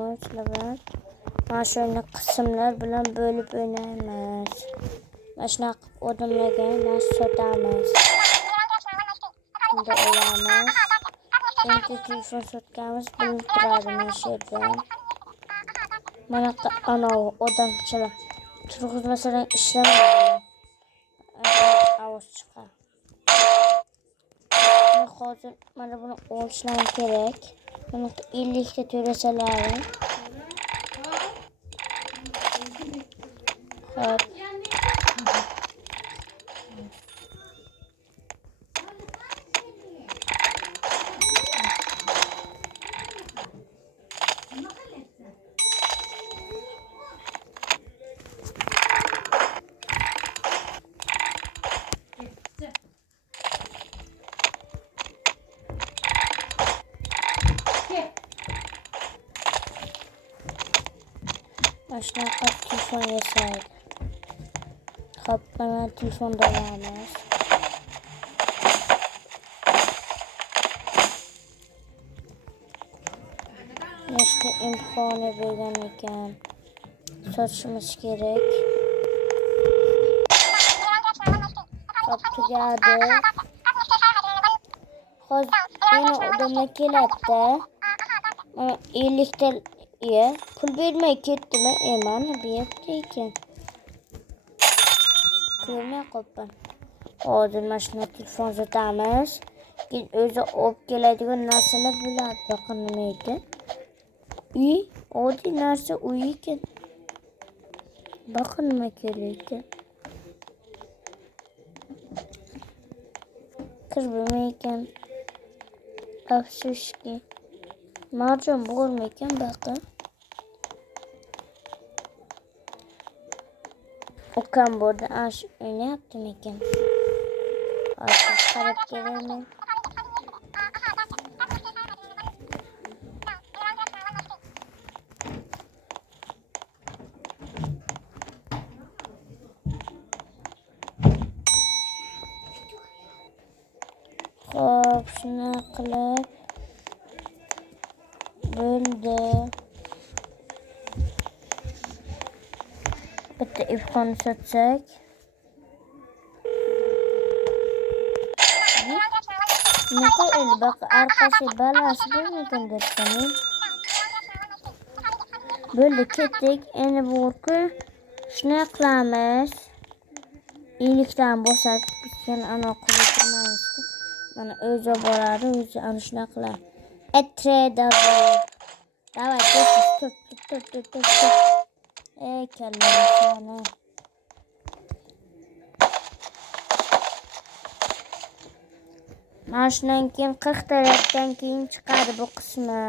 Oyuncular mana shuni qismlar bilan bo'lib o'ynaymiz. Mana shunaqa odamlarga narsa sotamiz. Bunda olamiz. Endi telefon sotganimiz bilinib turadi mana shu yerdan. Mana anavi odamchalar turg'izmasadan ishlamaydi. Ovoz chiqadi. Hozir mana buni olishlar kerak. Buni 50 ta to'lasalar. Hop. Shunaqa telefon yasaydi. Hop, mana telefonda olamiz. Nechta imkoni bo'lgan ekan. Sotishimiz kerak. Hop, tugadi. Hozir yana odamlar keladi-da. Mana 50 ta pul bermay ketdimi? Mana berdi ekan. Ko'rmay qoldim. Hozir mana shuni telefon sotamiz. Keyin o'zi olib keladigan narsalar bo'ladi. Bakın nima ekan? Uy, oddiy narsa uy ekan. Bakın nima kelaydi. Kirmay ekan. Afsuski. Marjon bo'lmaykan bakın. Ukam burada aş ne yaptım ekan. Hozir qarab kelaman. Hop, shuni qilib bo'ldi. Bitta ipxonni sotsak. Nima endi bak arkasi balasi bo'lmagan debsam. Bo'ldi ketdik. Endi bu shuni qilamiz. Ilikdan bo'sak bizga ana qilib turmaymiz. Mana o'zi boradi, o'zi ana shuni qiladi. Etreda. Davay, tut. Kelmedi sana. Mana shundan keyin 40 ta yakdan keyin chiqadi bu qismi.